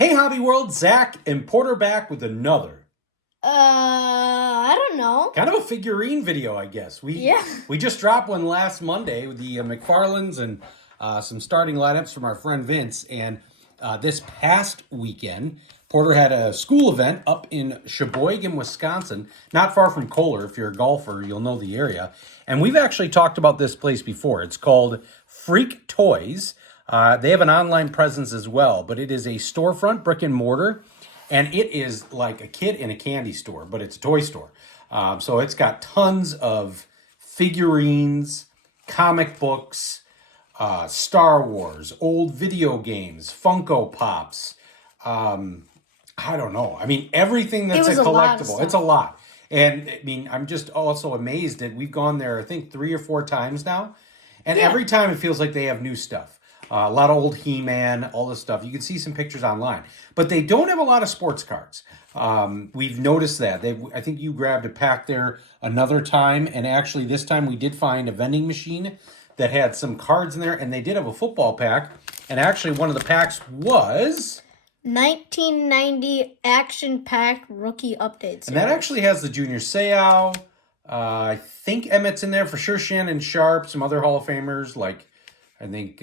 Hey, Hobby World, Zach and Porter back with another. I don't know. Kind of a figurine video, I guess. We just dropped one last Monday with the McFarlanes and some starting lineups from our friend Vince. And this past weekend, Porter had a school event up in Sheboygan, Wisconsin, not far from Kohler. If you're a golfer, you'll know the area. And we've actually talked about this place before. It's called FreakToyz. They have an online presence as well, but it is a storefront, brick and mortar, and it is like a kid in a candy store, but it's a toy store. So it's got tons of figurines, comic books, Star Wars, old video games, Funko Pops. I don't know. I mean, everything that's a collectible. It's a lot. And I mean, I'm just also amazed that we've gone there, I think, 3 or 4 times now. And every time it feels like they have new stuff. A lot of old He-Man, all this stuff. You can see some pictures online. But they don't have a lot of sports cards. We've noticed that. I think you grabbed a pack there another time. And actually, this time we did find a vending machine that had some cards in there. And they did have a football pack. And actually, one of the packs was 1990 action-packed rookie updates. And that actually has the Junior Seau. I think Emmett's in there. For sure, Shannon Sharp. Some other Hall of Famers like, I think...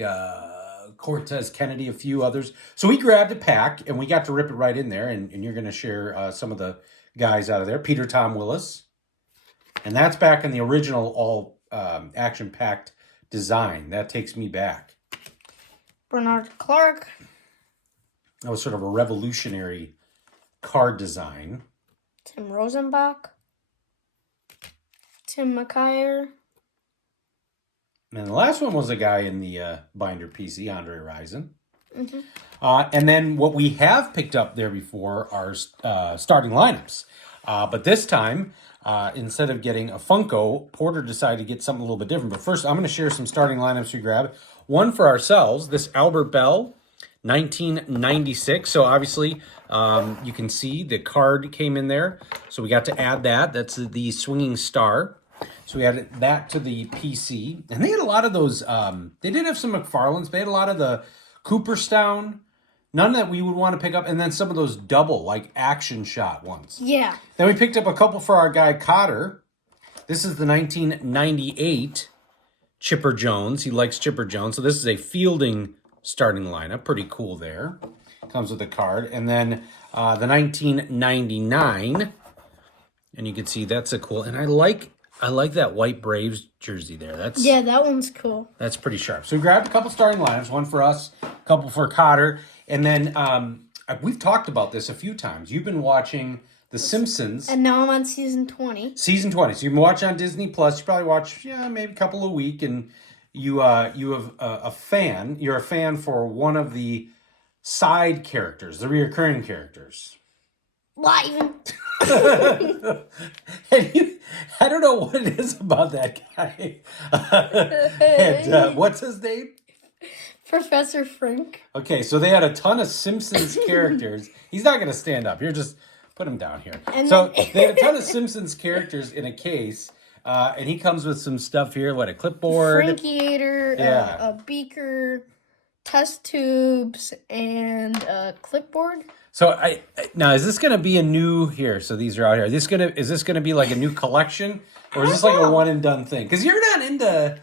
Cortez Kennedy, a few others. So we grabbed a pack, and we got to rip it right in there, and you're going to share some of the guys out of there. Peter Tom Willis. And that's back in the original all action-packed design. That takes me back. Bernard Clark. That was sort of a revolutionary card design. Tim Rosenbach. Tim McKyer. And the last one was a guy in the binder PC, Andre Rison. Mm-hmm. And then what we have picked up there before are starting lineups. But this time, instead of getting a Funko, Porter decided to get something a little bit different. But first, I'm going to share some starting lineups we grabbed. One for ourselves, this Albert Bell, 1996. So obviously, you can see the card came in there. So we got to add that. That's the swinging star. So we added that to the PC. And they had a lot of those, they did have some McFarlanes. They had a lot of the Cooperstown. None that we would want to pick up. And then some of those double, like, action shot ones. Yeah. Then we picked up a couple for our guy Cotter. This is the 1998 Chipper Jones. He likes Chipper Jones. So this is a fielding starting lineup. Pretty cool there. Comes with a card. And then the 1999. And you can see that's a cool. And I like that white Braves jersey there. That one's cool. That's pretty sharp. So we grabbed a couple starting lineups, one for us, a couple for Cotter. And then we've talked about this a few times. You've been watching The Simpsons. And now I'm on season 20. Season 20. So you've been watching on Disney Plus. You probably watch, maybe a couple a week. And you have a fan. You're a fan for one of the side characters, the reoccurring characters. Live. I don't know what it is about that guy. And what's his name? Professor Frink. Okay, so they had a ton of Simpsons characters. He's not going to stand up. You're just put him down here. So they had a ton of Simpsons characters in a case, and he comes with some stuff here. What, a clipboard? Frankiator, a beaker, test tubes, and a clipboard. So now is this going to be a new here? So these are out here. Is this going to be like a new collection, or is this like a one and done thing? Because you're not into,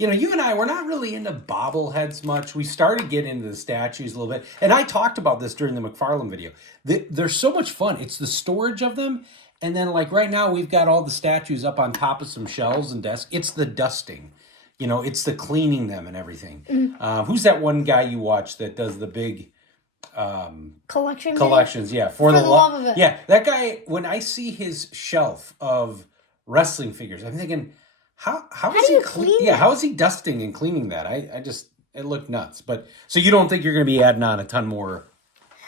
you and I, we're not really into bobbleheads much. We started getting into the statues a little bit, and I talked about this during the McFarlane video. They're so much fun. It's the storage of them, and then like right now we've got all the statues up on top of some shelves and desks. It's the dusting, it's the cleaning them and everything. Mm-hmm. Who's that one guy you watch that does the big collections? For the love of it. Yeah, that guy, when I see his shelf of wrestling figures, I'm thinking, how is he clean? Yeah, how is he dusting and cleaning that? It looked nuts. But so you don't think you're going to be adding on a ton more?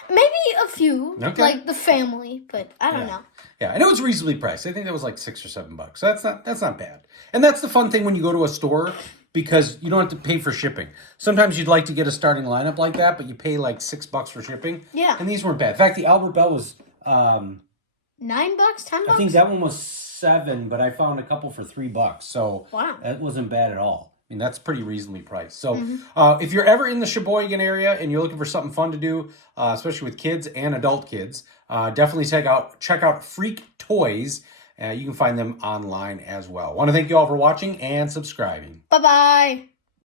Maybe a few, like the family, but I don't know. Yeah, I know it's reasonably priced. I think that was like $6 or $7. So that's not bad. And that's the fun thing when you go to a store, because you don't have to pay for shipping. Sometimes you'd like to get a starting lineup like that, but you pay like $6 for shipping. Yeah. And these weren't bad. In fact, the Albert Bell was $9, $10. I think that one was $7, but I found a couple for $3. So that wasn't bad at all. mean, that's pretty reasonably priced. So if you're ever in the Sheboygan area and you're looking for something fun to do, especially with kids and adult kids, definitely check out FreakToyz. You can find them online as well. Want to thank you all for watching and subscribing. Bye-bye.